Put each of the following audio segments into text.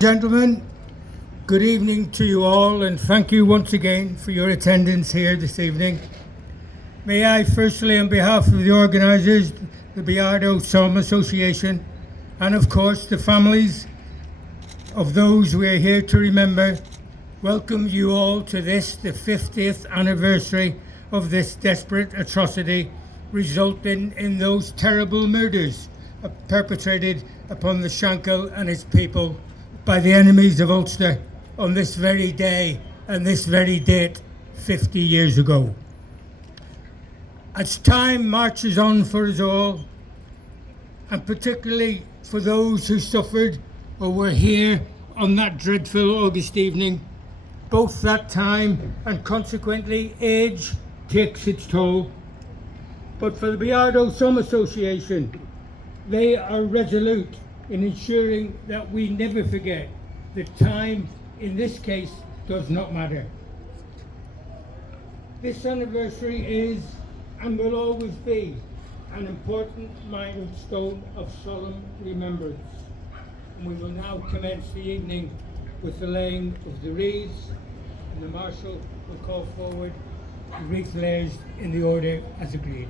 Gentlemen, good evening to you all, and thank you once again for your attendance here this evening. May I firstly, on behalf of the organisers, the BAYARDO Solemn Association, and of course the families of those we are here to remember, welcome you all to this, the 50th anniversary of this desperate atrocity resulting in those terrible murders perpetrated upon the Shankill and his people by the enemies of Ulster on this very day and this very date 50 years ago. As time marches on for us all, and particularly for those who suffered or were here on that dreadful August evening, both that time and consequently age takes its toll. But for the BAYARDO Solemn Association, they are resolute in ensuring that we never forget that time, in this case, does not matter. This anniversary is, and will always be, an important milestone of solemn remembrance. And we will now commence the evening with the laying of the wreaths, and the Marshal will call forward the wreath layers in the order as agreed.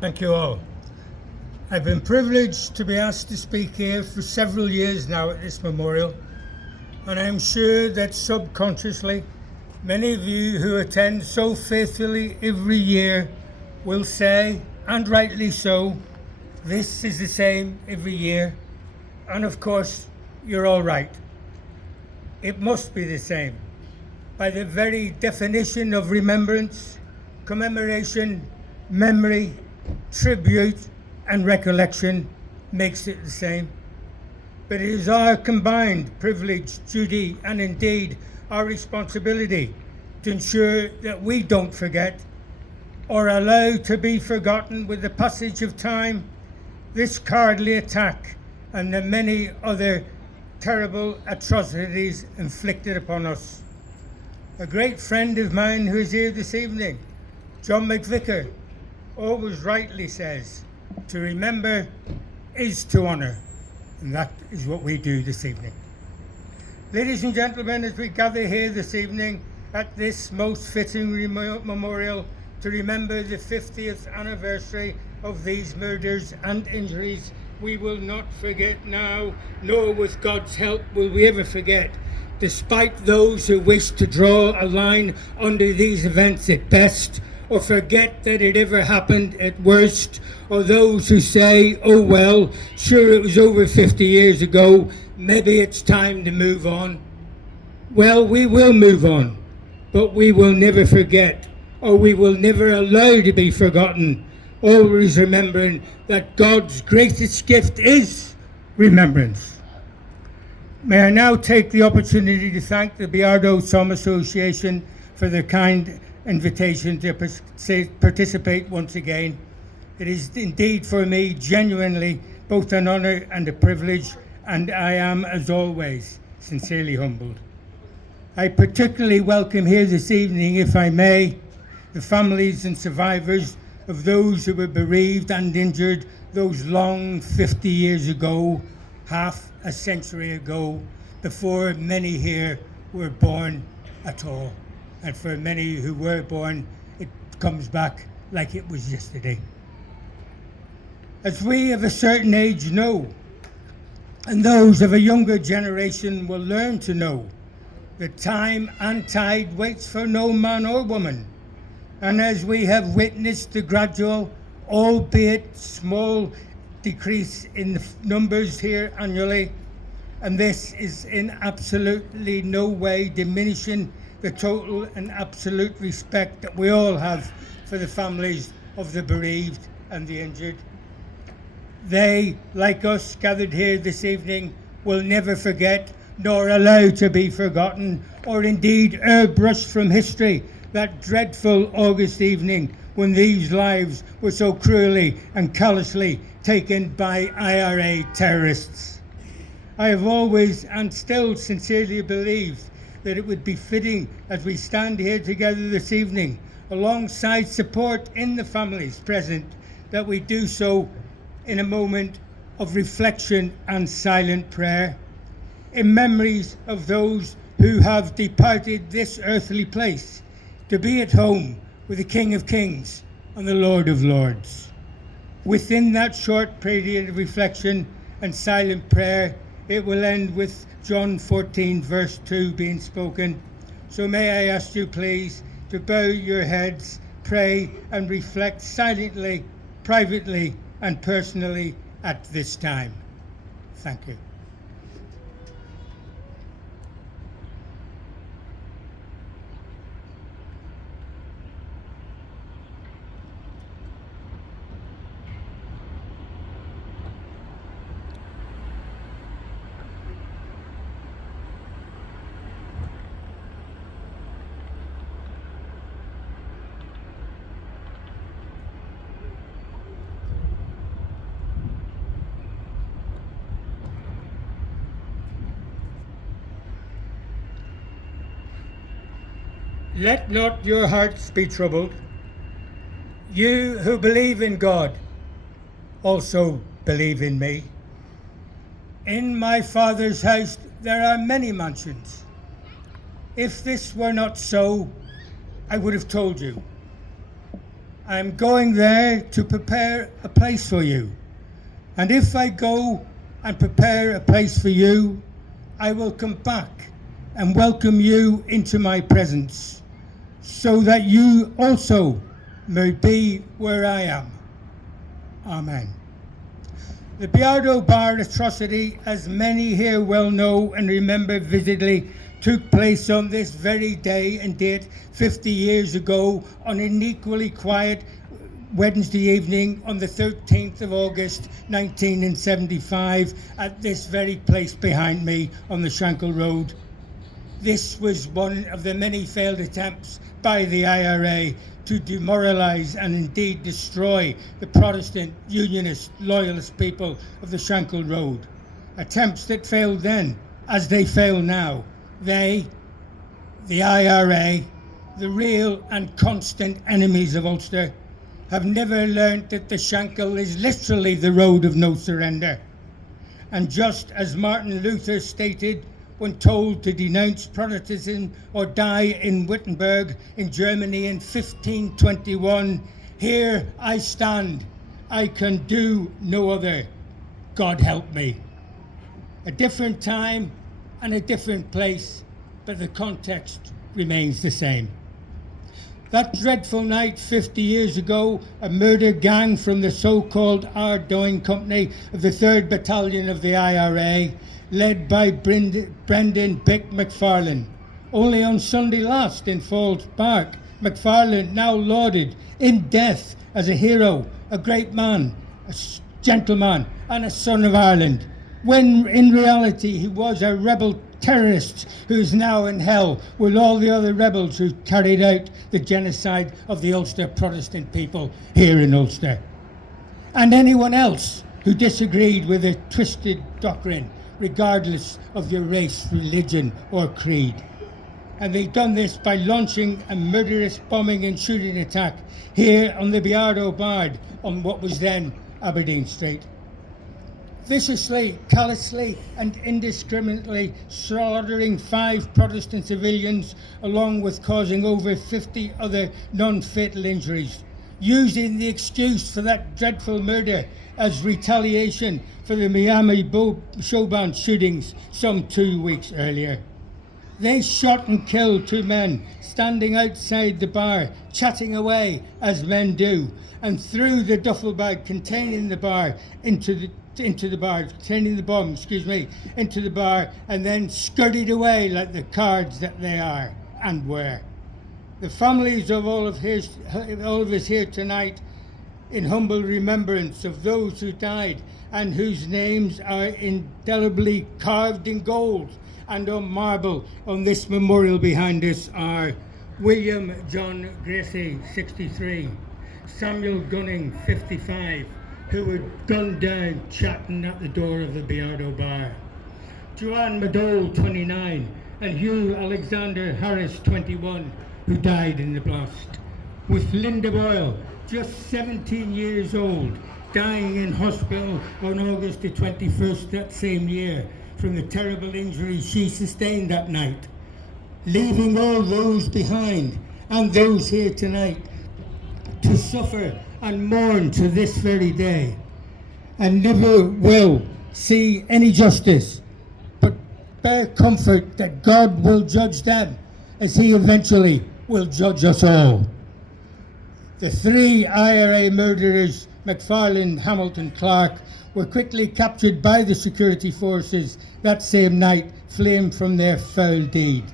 Thank you all. I've been privileged to be asked to speak here for several years now at this memorial, and I'm sure that subconsciously many of you who attend so faithfully every year will say, and rightly so, this is the same every year. And of course, you're all right. It must be the same. By the very definition of remembrance, commemoration, memory, tribute, and recollection makes it the same. But it is our combined privilege, duty, and indeed our responsibility to ensure that we don't forget or allow to be forgotten with the passage of time this cowardly attack and the many other terrible atrocities inflicted upon us. A great friend of mine who is here this evening, John McVicar, always rightly says, to remember is to honour, and that is what we do this evening. Ladies and gentlemen, as we gather here this evening at this most fitting memorial to remember the 50th anniversary of these murders and injuries, we will not forget now, nor with God's help will we ever forget, despite those who wish to draw a line under these events at best, or forget that it ever happened at worst, or those who say, oh well, sure it was over 50 years ago, maybe it's time to move on. Well, we will move on, but we will never forget, or we will never allow to be forgotten, always remembering that God's greatest gift is remembrance. May I now take the opportunity to thank the BAYARDO Psalm Association for their kind invitation to participate once again. It is indeed for me genuinely both an honour and a privilege, and I am, as always, sincerely humbled. I particularly welcome here this evening, if I may, the families and survivors of those who were bereaved and injured those long 50 years ago, half a century ago, before many here were born at all. And for many who were born, it comes back like it was yesterday. As we of a certain age know, and those of a younger generation will learn to know, that time and tide waits for no man or woman. And as we have witnessed the gradual, albeit small, decrease in the numbers here annually, and this is in absolutely no way diminishing the total and absolute respect that we all have for the families of the bereaved and the injured. They, like us gathered here this evening, will never forget nor allow to be forgotten or indeed airbrushed from history that dreadful August evening when these lives were so cruelly and callously taken by I.R.A. terrorists. I have always and still sincerely believed that it would be fitting as we stand here together this evening alongside support in the families present that we do so in a moment of reflection and silent prayer in memories of those who have departed this earthly place to be at home with the King of Kings and the Lord of Lords. Within that short period of reflection and silent prayer, it will end with John 14 verse 2 being spoken. So may I ask you please to bow your heads, pray and reflect silently, privately and personally at this time. Thank you. Let not your hearts be troubled. You who believe in God, also believe in me. In my Father's house there are many mansions. If this were not so, I would have told you. I'm going there to prepare a place for you. And if I go and prepare a place for you, I will come back and welcome you into my presence, so that you also may be where I am. Amen. The BAYARDO bar atrocity, as many here well know and remember vividly, took place on this very day and date 50 years ago on an equally quiet Wednesday evening on the 13th of August 1975 at this very place behind me on the Shankill Road. This was one of the many failed attempts by the I.R.A. to demoralise and indeed destroy the Protestant, Unionist, Loyalist people of the Shankill Road. Attempts that failed then, as they fail now. They, the I.R.A., the real and constant enemies of Ulster, have never learnt that the Shankill is literally the road of no surrender. And just as Martin Luther stated when told to denounce Protestantism or die in Wittenberg in Germany in 1521, here I stand, I can do no other, God help me. A different time and a different place, but the context remains the same. That dreadful night 50 years ago, a murder gang from the so-called Ardouin Company of the 3rd Battalion of the I.R.A., led by Brendan BIK McFARLANE. Only on Sunday last in Falls Park, McFarlane, now lauded in death as a hero, a great man, a gentleman and a son of Ireland, when in reality he was a rebel terrorist who is now in hell with all the other rebels who carried out the genocide of the Ulster Protestant people here in Ulster. And anyone else who disagreed with a twisted doctrine, regardless of your race, religion or creed. And they've done this by launching a murderous bombing and shooting attack here on the BAYARDO Bard on what was then Aberdeen Street. Viciously, callously and indiscriminately slaughtering 5 Protestant civilians along with causing over 50 other non-fatal injuries, using the excuse for that dreadful murder as retaliation for the Miami Showband shootings some 2 weeks earlier. They shot and killed 2 men standing outside the bar, chatting away as men do, and threw the duffel bag containing the bomb, into the bar, and then scurried away like the cards that they are and were. The families of all of us here tonight, in humble remembrance of those who died and whose names are indelibly carved in gold and on marble on this memorial behind us, are William John Gracie, 63, Samuel Gunning, 55, who were gunned down chatting at the door of the BAYARDO bar, Joanne Madole, 29, and Hugh Alexander Harris, 21, who died in the blast, with Linda Boyle, just 17 years old, dying in hospital on August the 21st that same year from the terrible injuries she sustained that night, leaving all those behind and those here tonight to suffer and mourn to this very day, and never will see any justice, but bear comfort that God will judge them as he eventually will judge us all. The 3 I.R.A. murderers, McFarlane, Hamilton, Clark, were quickly captured by the security forces that same night, fleeing from their foul deed.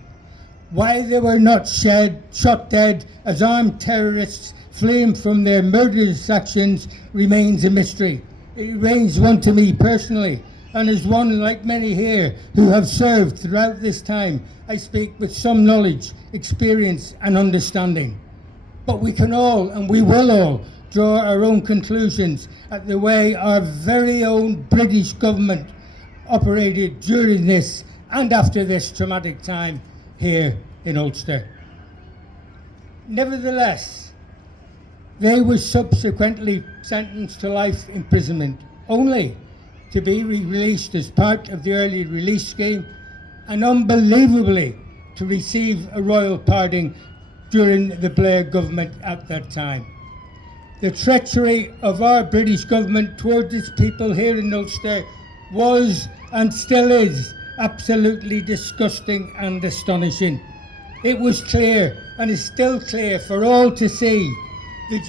Why they were not shot dead as armed terrorists fleeing from their murderous actions remains a mystery. It remains one to me personally, and as one like many here who have served throughout this time, I speak with some knowledge, experience and understanding. But we can all, and we will all, draw our own conclusions at the way our very own British government operated during this and after this traumatic time here in Ulster. Nevertheless, they were subsequently sentenced to life imprisonment, only to be released as part of the early release scheme, and unbelievably to receive a royal pardon during the Blair government at that time. The treachery of our British government towards its people here in Ulster was and still is absolutely disgusting and astonishing. It was clear and is still clear for all to see the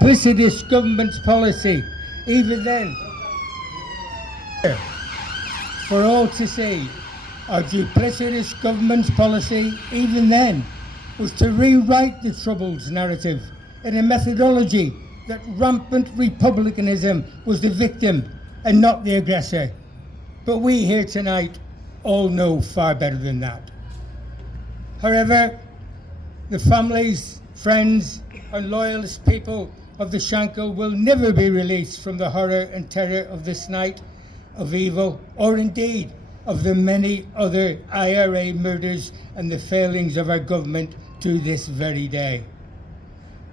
duplicitous government's policy, even then, for all to see our duplicitous government's policy, even then, was to rewrite the Troubles narrative in a methodology that rampant republicanism was the victim and not the aggressor. But we here tonight all know far better than that. However, the families, friends and loyalist people of the Shankill will never be released from the horror and terror of this night of evil, or indeed of the many other I.R.A. murders and the failings of our government to this very day.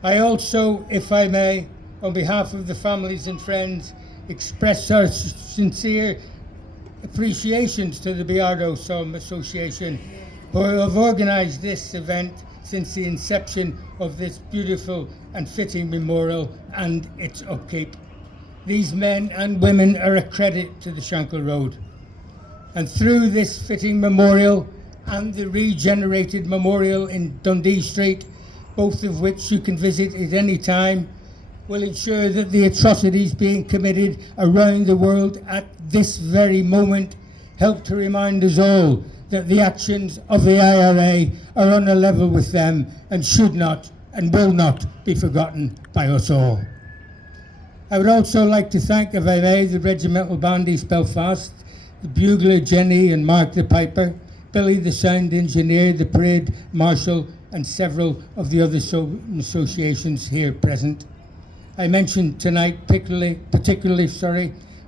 I also, if I may, on behalf of the families and friends, express our sincere appreciations to the BAYARDO Somme Association, who have organised this event since the inception of this beautiful and fitting memorial and its upkeep. These men and women are a credit to the Shankill Road. And through this fitting memorial and the regenerated memorial in Dundee Street, both of which you can visit at any time, will ensure that the atrocities being committed around the world at this very moment help to remind us all that the actions of the I.R.A. are on a level with them and should not and will not be forgotten by us all. I would also like to thank, if I may, the regimental bandies Belfast, the bugler Jenny and Mark the piper, Billy the sound engineer, the parade marshal and several of the other associations here present. I mentioned tonight particularly,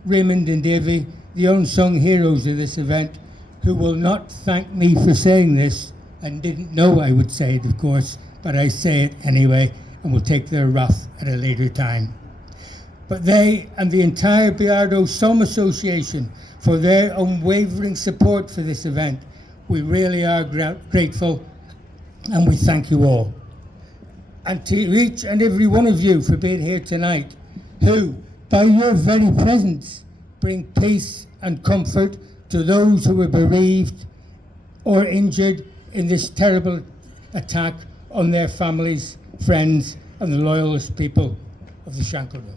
Raymond and Davy, the unsung heroes of this event, who will not thank me for saying this and didn't know I would say it, of course, but I say it anyway and will take their wrath at a later time. But they and the entire BAYARDO Somme Association, for their unwavering support for this event, we really are grateful, and we thank you all. And to each and every one of you for being here tonight, who, by your very presence, bring peace and comfort to those who were bereaved or injured in this terrible attack on their families, friends, and the loyalist people of the Shankill Road.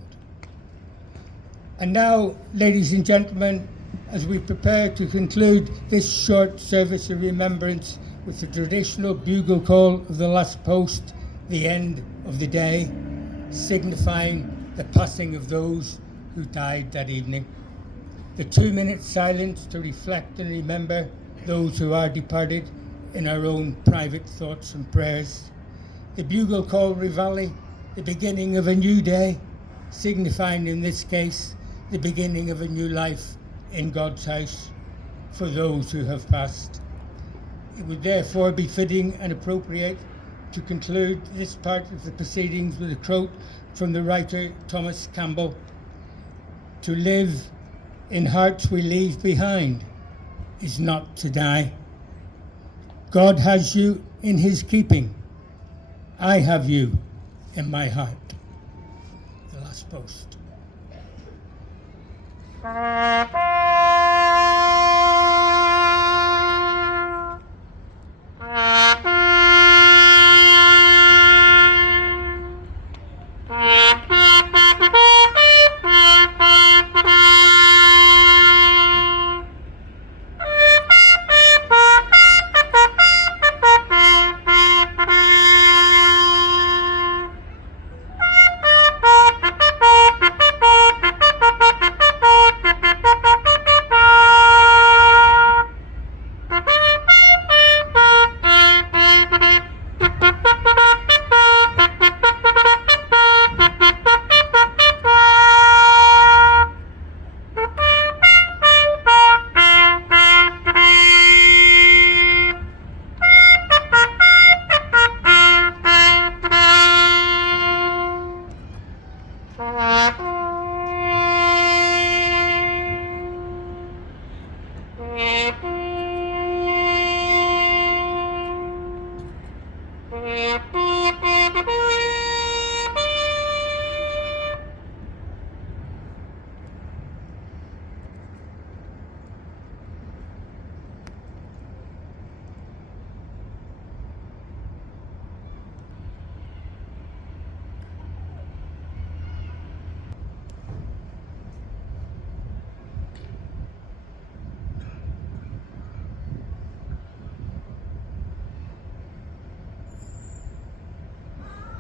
And now, ladies and gentlemen, as we prepare to conclude this short service of remembrance with the traditional bugle call of the last post, the end of the day, signifying the passing of those who died that evening. The 2-minute silence to reflect and remember those who are departed in our own private thoughts and prayers. The bugle call reveille, the beginning of a new day, signifying in this case the beginning of a new life in God's house for those who have passed. It would therefore be fitting and appropriate to conclude this part of the proceedings with a quote from the writer Thomas Campbell: "To live in hearts we leave behind is not to die. God has you in his keeping. I have you in my heart." The last post.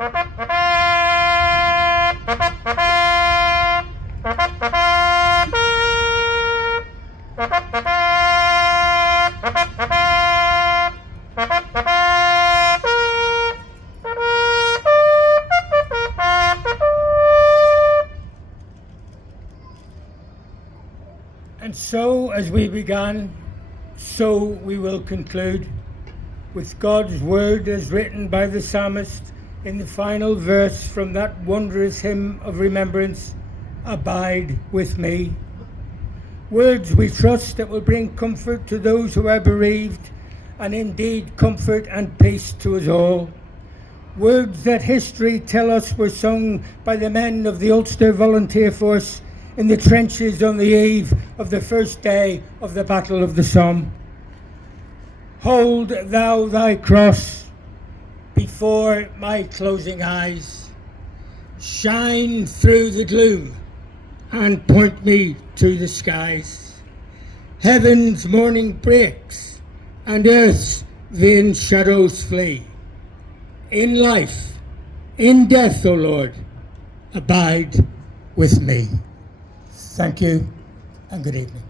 And so, as we began, so we will conclude with God's word as written by the psalmist in the final verse from that wondrous hymn of remembrance, "Abide with me." Words we trust that will bring comfort to those who are bereaved, and indeed comfort and peace to us all. Words that history tell us were sung by the men of the Ulster Volunteer Force in the trenches on the eve of the first day of the Battle of the Somme. Hold thou thy cross before my closing eyes. Shine through the gloom and point me to the skies. Heaven's morning breaks and earth's vain shadows flee. In life, in death, O Lord, abide with me. Thank you and good evening.